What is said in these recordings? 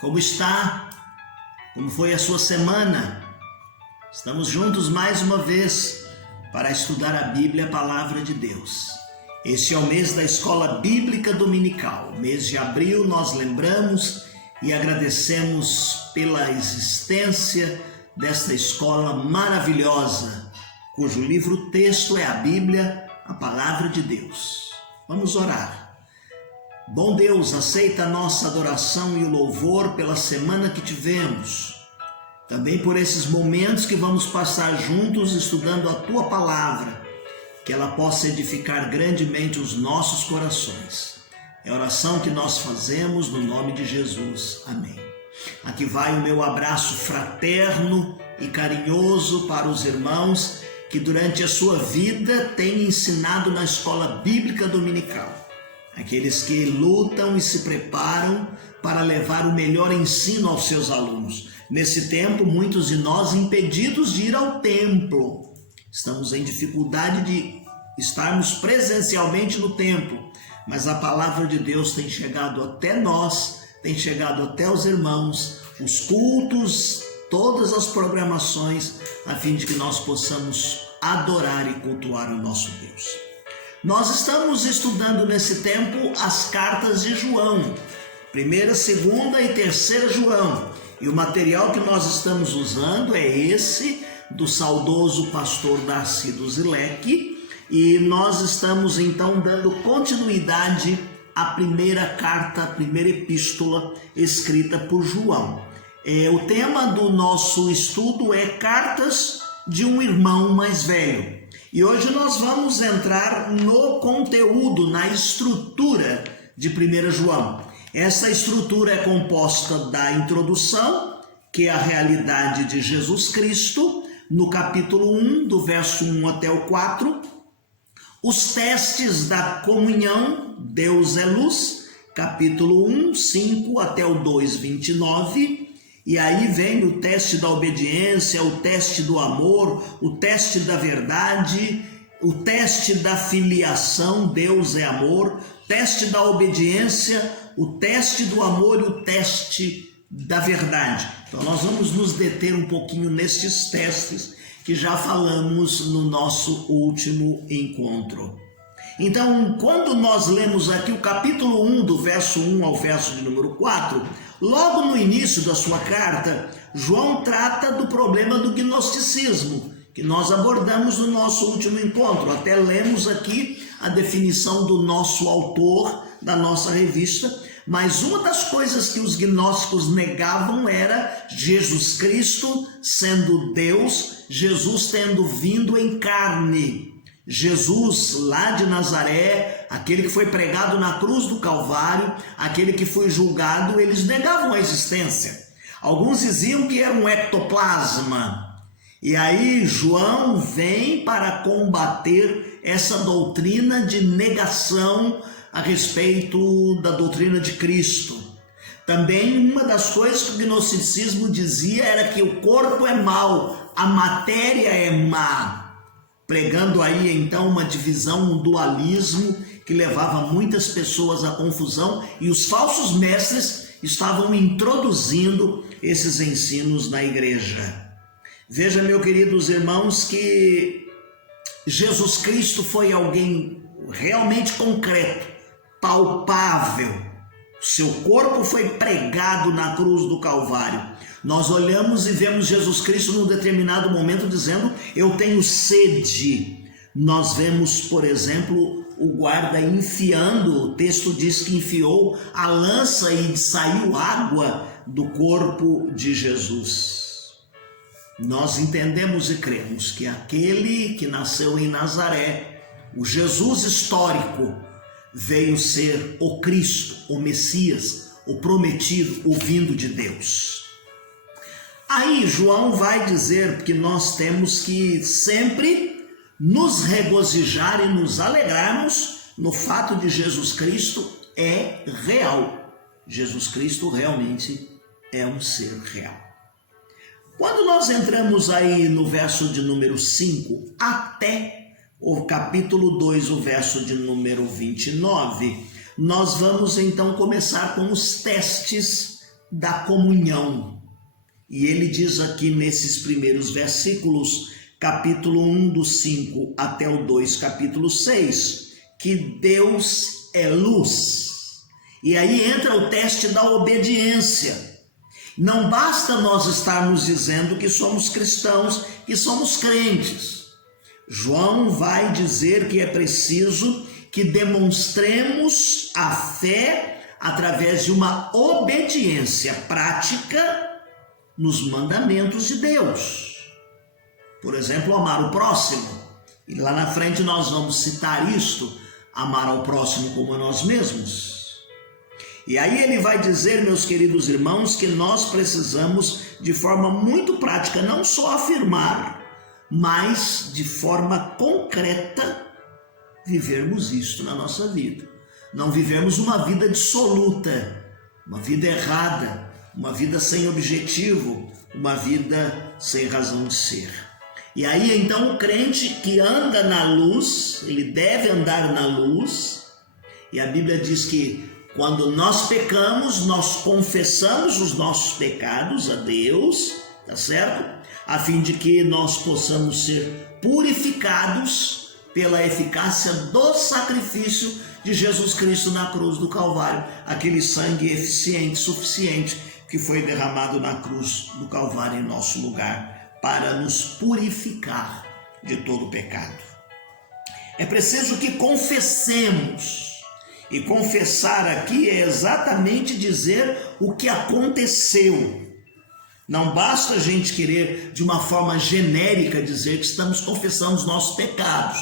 Como está? Como foi a sua semana? Estamos juntos mais uma vez para estudar a Bíblia, a Palavra de Deus. Este é o mês da Escola Bíblica Dominical. Mês de abril nós lembramos e agradecemos pela existência desta escola maravilhosa, cujo livro-texto é a Bíblia, a Palavra de Deus. Vamos orar. Bom Deus, aceita a nossa adoração e o louvor pela semana que tivemos. Também por esses momentos que vamos passar juntos estudando a Tua Palavra, que ela possa edificar grandemente os nossos corações. É a oração que nós fazemos no nome de Jesus. Amém. Aqui vai o meu abraço fraterno e carinhoso para os irmãos que durante a sua vida têm ensinado na Escola Bíblica Dominical. Aqueles que lutam e se preparam para levar o melhor ensino aos seus alunos. Nesse tempo, muitos de nós impedidos de ir ao templo. Estamos em dificuldade de estarmos presencialmente no templo, mas a palavra de Deus tem chegado até nós, tem chegado até os irmãos, os cultos, todas as programações, a fim de que nós possamos adorar e cultuar o nosso Deus. Nós estamos estudando nesse tempo as cartas de João, 1ª, 2ª e 3ª João. E o material que nós estamos usando é esse do saudoso pastor Darcy do Zilek. E nós estamos então dando continuidade à primeira carta, à primeira epístola escrita por João. O tema do nosso estudo é Cartas de um Irmão Mais Velho. E hoje nós vamos entrar no conteúdo, na estrutura de 1 João. Essa estrutura é composta da introdução, que é a realidade de Jesus Cristo, no capítulo 1, do verso 1 até o 4. Os testes da comunhão, Deus é luz, capítulo 1, 5 até o 2, 29. E aí vem o teste da obediência, o teste do amor, o teste da verdade, o teste da filiação, Deus é amor, teste da obediência, o teste do amor e o teste da verdade. Então nós vamos nos deter um pouquinho nestes testes que já falamos no nosso último encontro. Então, quando nós lemos aqui o capítulo 1, do verso 1 ao verso de número 4, logo no início da sua carta, João trata do problema do gnosticismo, que nós abordamos no nosso último encontro. Até lemos aqui a definição do nosso autor, da nossa revista, mas uma das coisas que os gnósticos negavam era Jesus Cristo sendo Deus, Jesus tendo vindo em carne. Jesus lá de Nazaré, aquele que foi pregado na cruz do Calvário, aquele que foi julgado, eles negavam a existência. Alguns diziam que era um ectoplasma. E aí João vem para combater essa doutrina de negação a respeito da doutrina de Cristo. Também uma das coisas que o gnosticismo dizia era que o corpo é mau, a matéria é má, pregando aí então uma divisão, um dualismo que levava muitas pessoas à confusão, e os falsos mestres estavam introduzindo esses ensinos na igreja. Veja, meus queridos irmãos, que Jesus Cristo foi alguém realmente concreto, palpável. Seu corpo foi pregado na cruz do Calvário. Nós olhamos e vemos Jesus Cristo num determinado momento dizendo: eu tenho sede. Nós vemos, por exemplo, o guarda enfiando, o texto diz que enfiou a lança e saiu água do corpo de Jesus. Nós entendemos e cremos que aquele que nasceu em Nazaré, o Jesus histórico, veio ser o Cristo, o Messias, o prometido, o vindo de Deus. Aí João vai dizer que nós temos que sempre nos regozijar e nos alegrarmos no fato de Jesus Cristo é real. Jesus Cristo realmente é um ser real. Quando nós entramos aí no verso de número 5 até o capítulo 2, o verso de número 29, nós vamos então começar com os testes da comunhão. E ele diz aqui nesses primeiros versículos, capítulo 1, do 5 até o 2, capítulo 6, que Deus é luz. E aí entra o teste da obediência. Não basta nós estarmos dizendo que somos cristãos, que somos crentes. João vai dizer que é preciso que demonstremos a fé através de uma obediência prática nos mandamentos de Deus. Por exemplo, amar o próximo. E lá na frente nós vamos citar isto, amar ao próximo como a nós mesmos. E aí ele vai dizer, meus queridos irmãos, que nós precisamos de forma muito prática, não só afirmar, mas de forma concreta, vivermos isto na nossa vida. Não vivermos uma vida dissoluta, uma vida errada, uma vida sem objetivo, uma vida sem razão de ser. E aí então o crente que anda na luz, ele deve andar na luz, e a Bíblia diz que quando nós pecamos, nós confessamos os nossos pecados a Deus, tá certo? A fim de que nós possamos ser purificados pela eficácia do sacrifício de Jesus Cristo na cruz do Calvário, aquele sangue eficiente, suficiente, que foi derramado na cruz do Calvário em nosso lugar, para nos purificar de todo o pecado. É preciso que confessemos. E confessar aqui é exatamente dizer o que aconteceu. Não basta a gente querer, de uma forma genérica, dizer que estamos confessando os nossos pecados.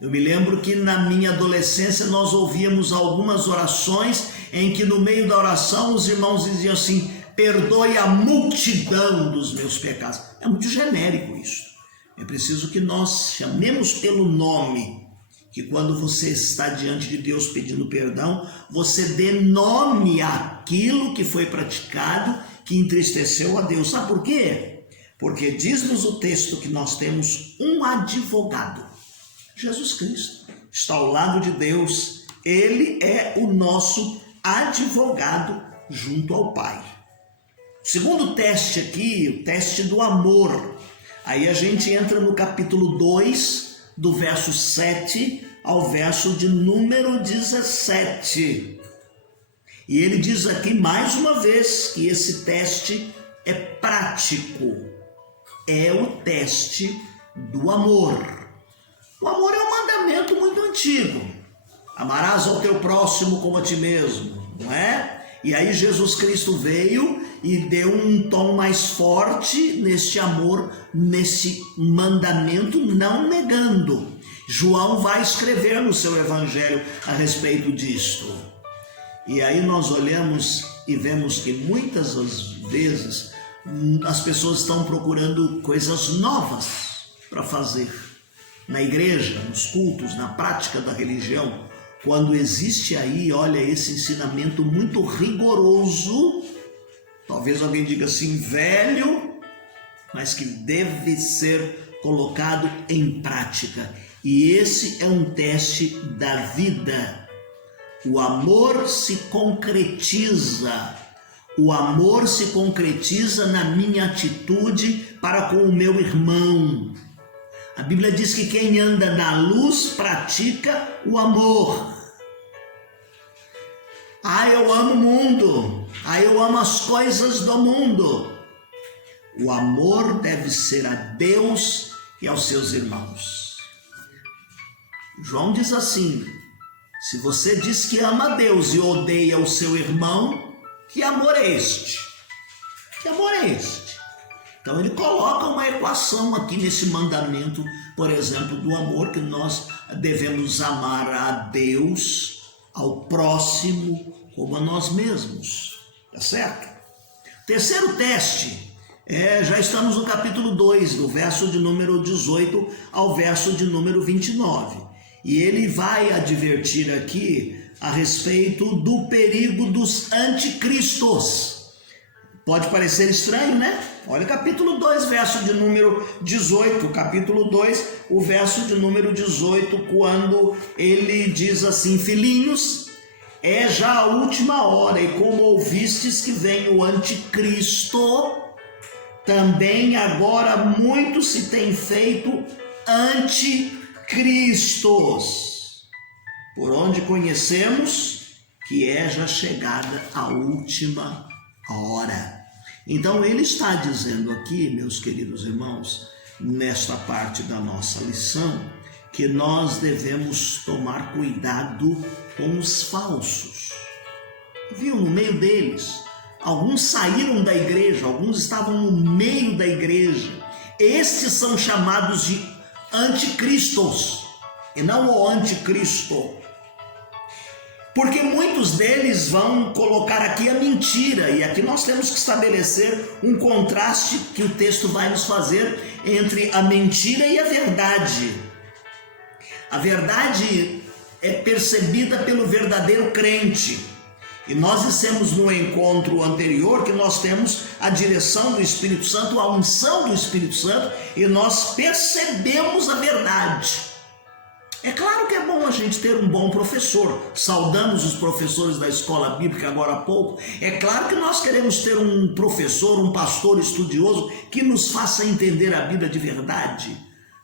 Eu me lembro que na minha adolescência nós ouvíamos algumas orações em que no meio da oração os irmãos diziam assim: perdoe a multidão dos meus pecados. É muito genérico isso. É preciso que nós chamemos pelo nome. Que quando você está diante de Deus pedindo perdão, você dê nome àquilo que foi praticado, que entristeceu a Deus. Sabe por quê? Porque diz-nos o texto que nós temos um advogado. Jesus Cristo está ao lado de Deus. Ele é o nosso advogado junto ao Pai. O segundo teste aqui, o teste do amor. Aí a gente entra no capítulo 2, do verso 7 ao verso de número 17. E ele diz aqui mais uma vez que esse teste é prático. É o teste do amor. O amor é um mandamento muito antigo. Amarás ao teu próximo como a ti mesmo, não é? E aí Jesus Cristo veio e deu um tom mais forte neste amor, nesse mandamento, não negando. João vai escrever no seu evangelho a respeito disto. E aí nós olhamos e vemos que muitas das vezes as pessoas estão procurando coisas novas para fazer na igreja, nos cultos, na prática da religião, quando existe aí, olha, esse ensinamento muito rigoroso, talvez alguém diga assim, velho, mas que deve ser colocado em prática. E esse é um teste da vida. O amor se concretiza. O amor se concretiza na minha atitude para com o meu irmão. A Bíblia diz que quem anda na luz pratica o amor. Eu amo o mundo. Eu amo as coisas do mundo. O amor deve ser a Deus e aos seus irmãos. João diz assim: se você diz que ama a Deus e odeia o seu irmão, que amor é este? Que amor é este? Então ele coloca uma equação aqui nesse mandamento, por exemplo, do amor, que nós devemos amar a Deus, ao próximo, como a nós mesmos. Tá certo? Terceiro teste, já estamos no capítulo 2, do verso de número 18 ao verso de número 29. E ele vai advertir aqui a respeito do perigo dos anticristos. Pode parecer estranho, né? Olha capítulo 2, verso de número 18. Capítulo 2, o verso de número 18, quando ele diz assim: filhinhos, É já a última hora, e como ouvistes que vem o anticristo, também agora muitos se têm feito anticristos, por onde conhecemos que é já chegada a última hora. Então ele está dizendo aqui, meus queridos irmãos, nesta parte da nossa lição, que nós devemos tomar cuidado com os falsos. Viu, no meio deles, alguns saíram da igreja, alguns estavam no meio da igreja. Estes são chamados de anticristos, e não o anticristo. Porque muitos deles vão colocar aqui a mentira, e aqui nós temos que estabelecer um contraste que o texto vai nos fazer entre a mentira e a verdade. A verdade é percebida pelo verdadeiro crente. E nós dissemos no encontro anterior que nós temos a direção do Espírito Santo, a unção do Espírito Santo, e nós percebemos a verdade. É claro que é bom a gente ter um bom professor. Saudamos os professores da escola bíblica agora há pouco. É claro que nós queremos ter um professor, um pastor estudioso que nos faça entender a Bíblia de verdade.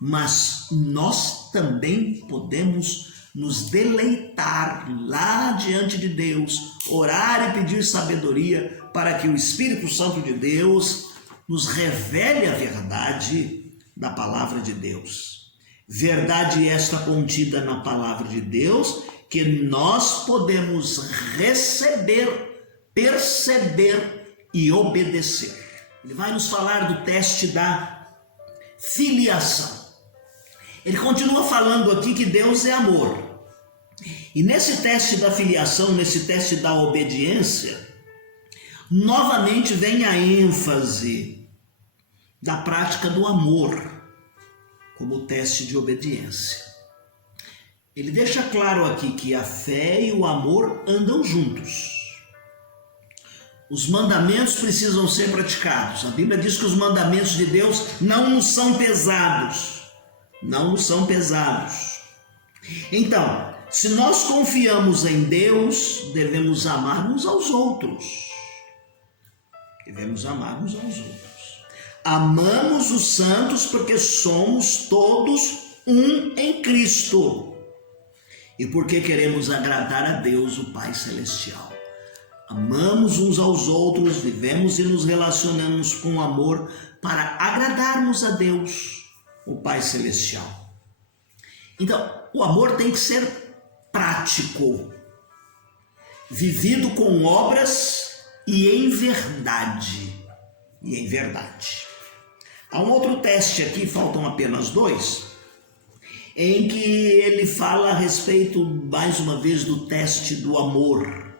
Mas nós também podemos nos deleitar lá diante de Deus, orar e pedir sabedoria para que o Espírito Santo de Deus nos revele a verdade da palavra de Deus. Verdade esta contida na palavra de Deus, que nós podemos receber, perceber e obedecer. Ele vai nos falar do teste da filiação. Ele continua falando aqui que Deus é amor. E nesse teste da filiação, nesse teste da obediência, novamente vem a ênfase da prática do amor como teste de obediência. Ele deixa claro aqui que a fé e o amor andam juntos. Os mandamentos precisam ser praticados. A Bíblia diz que os mandamentos de Deus não nos são pesados. Não nos são pesados. Então, se nós confiamos em Deus, devemos amar uns aos outros. Devemos amar uns aos outros. Amamos os santos porque somos todos um em Cristo. E porque queremos agradar a Deus, o Pai Celestial. Amamos uns aos outros, vivemos e nos relacionamos com amor para agradarmos a Deus, o Pai Celestial. Então, o amor tem que ser prático, vivido com obras e em verdade. Há um outro teste aqui, faltam apenas 2, em que ele fala a respeito, mais uma vez, do teste do amor.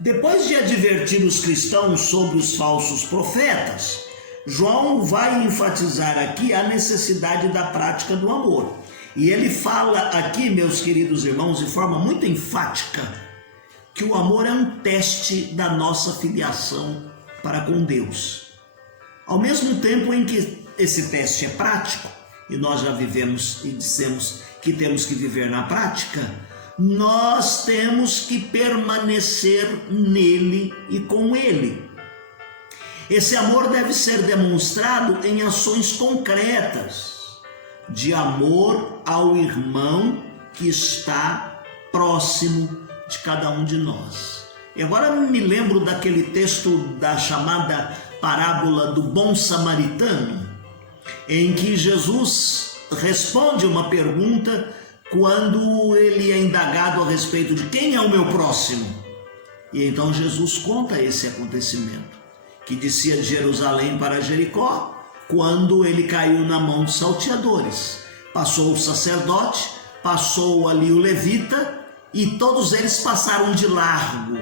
Depois de advertir os cristãos sobre os falsos profetas, João vai enfatizar aqui a necessidade da prática do amor. E ele fala aqui, meus queridos irmãos, de forma muito enfática, que o amor é um teste da nossa filiação para com Deus. Ao mesmo tempo em que esse teste é prático, e nós já vivemos e dissemos que temos que viver na prática, nós temos que permanecer nele e com ele. Esse amor deve ser demonstrado em ações concretas, de amor ao irmão que está próximo de cada um de nós. E agora me lembro daquele texto da chamada parábola do bom samaritano, em que Jesus responde uma pergunta quando ele é indagado a respeito de quem é o meu próximo. E então Jesus conta esse acontecimento, que descia de Jerusalém para Jericó, quando ele caiu na mão dos salteadores. Passou o sacerdote, passou ali o levita, e todos eles passaram de largo.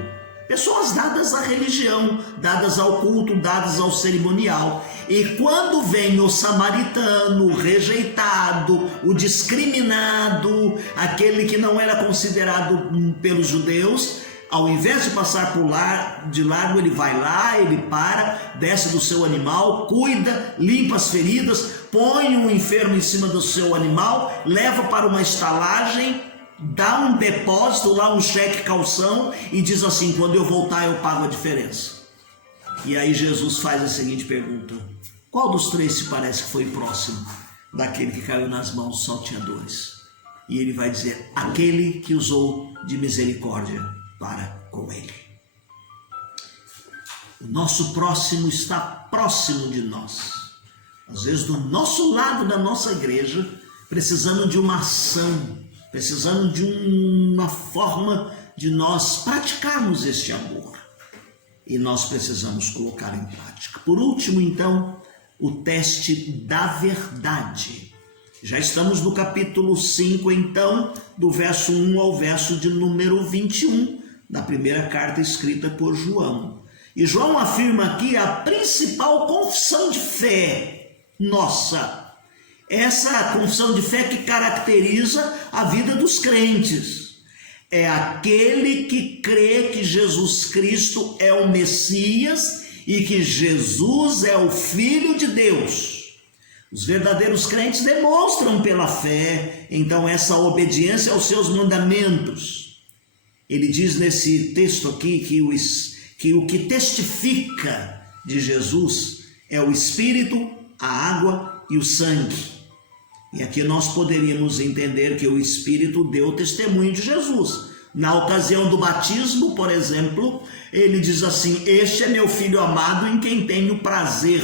Pessoas dadas à religião, dadas ao culto, dadas ao cerimonial. E quando vem o samaritano, o rejeitado, o discriminado, aquele que não era considerado pelos judeus, ao invés de passar de largo, ele vai lá, ele para, desce do seu animal, cuida, limpa as feridas, põe o enfermo em cima do seu animal, leva para uma estalagem dá um depósito lá, um cheque calção e diz assim: quando eu voltar eu pago a diferença. E aí Jesus faz a seguinte pergunta: qual dos três se parece que foi próximo daquele que caiu nas mãos dos salteadores? E ele vai dizer: aquele que usou de misericórdia para com ele. O nosso próximo está próximo de nós. Às vezes do nosso lado da nossa igreja, precisando de uma ação, precisando de uma forma de nós praticarmos este amor. E nós precisamos colocar em prática. Por último, então, o teste da verdade. Já estamos no capítulo 5, então, do verso 1 ao verso de número 21, da primeira carta escrita por João. E João afirma aqui a principal confissão de fé nossa. Essa confissão de fé que caracteriza a vida dos crentes. É aquele que crê que Jesus Cristo é o Messias e que Jesus é o Filho de Deus. Os verdadeiros crentes demonstram pela fé, então, essa obediência aos seus mandamentos. Ele diz nesse texto aqui que o que testifica de Jesus é o Espírito, a água e o sangue. E aqui nós poderíamos entender que o Espírito deu testemunho de Jesus. Na ocasião do batismo, por exemplo, ele diz assim: este é meu filho amado em quem tenho prazer,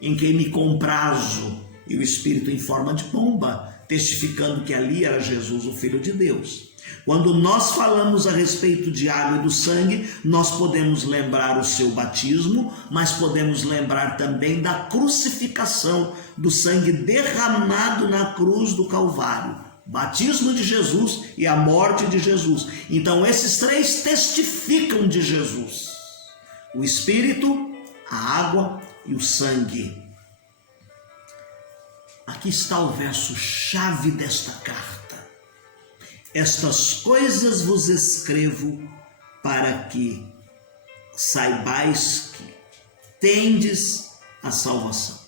em quem me comprazo. E o Espírito em forma de pomba, testificando que ali era Jesus, o Filho de Deus. Quando nós falamos a respeito de água e do sangue, nós podemos lembrar o seu batismo, mas podemos lembrar também da crucificação, do sangue derramado na cruz do Calvário. Batismo de Jesus e a morte de Jesus. Então esses três testificam de Jesus: o Espírito, a água e o sangue. Aqui está o verso-chave desta carta. Estas coisas vos escrevo para que saibais que tendes a salvação,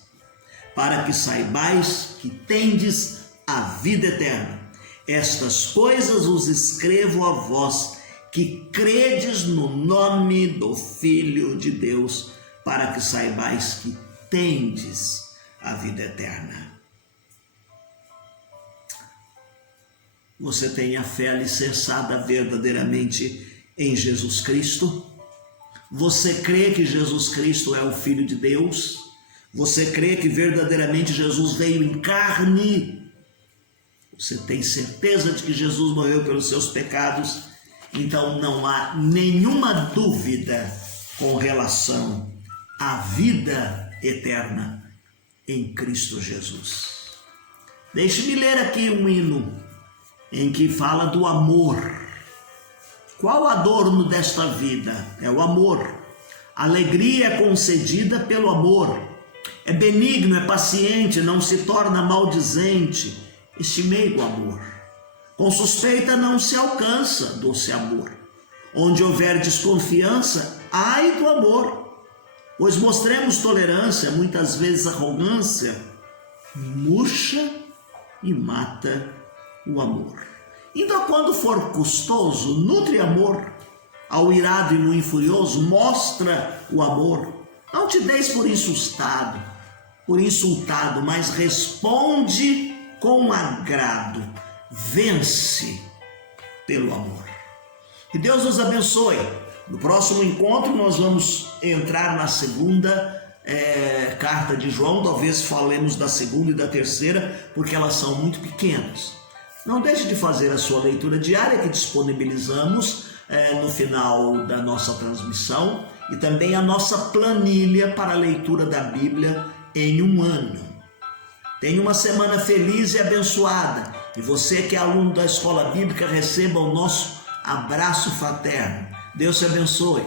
para que saibais que tendes a vida eterna. Estas coisas vos escrevo a vós que credes no nome do Filho de Deus, para que saibais que tendes a vida eterna. Você tem a fé alicerçada verdadeiramente em Jesus Cristo? Você crê que Jesus Cristo é o Filho de Deus? Você crê que verdadeiramente Jesus veio em carne? Você tem certeza de que Jesus morreu pelos seus pecados? Então não há nenhuma dúvida com relação à vida eterna em Cristo Jesus. Deixe-me ler aqui um hino em que fala do amor. Qual o adorno desta vida? É o amor. A alegria é concedida pelo amor. É benigno, é paciente, não se torna maldizente. Este meigo amor. Com suspeita não se alcança doce amor. Onde houver desconfiança, ai do amor. Pois mostremos tolerância, muitas vezes arrogância, murcha e mata o amor. Então, quando for custoso, nutre amor. Ao irado e muito furioso, mostra o amor. Não te deis por insultado, mas responde com agrado. Vence pelo amor. Que Deus nos abençoe. No próximo encontro nós vamos entrar na segunda carta de João. Talvez falemos da segunda e da terceira, porque elas são muito pequenas. Não deixe de fazer a sua leitura diária que disponibilizamos no final da nossa transmissão, e também a nossa planilha para a leitura da Bíblia em um ano. Tenha uma semana feliz e abençoada. E você que é aluno da Escola Bíblica, receba o nosso abraço fraterno. Deus te abençoe.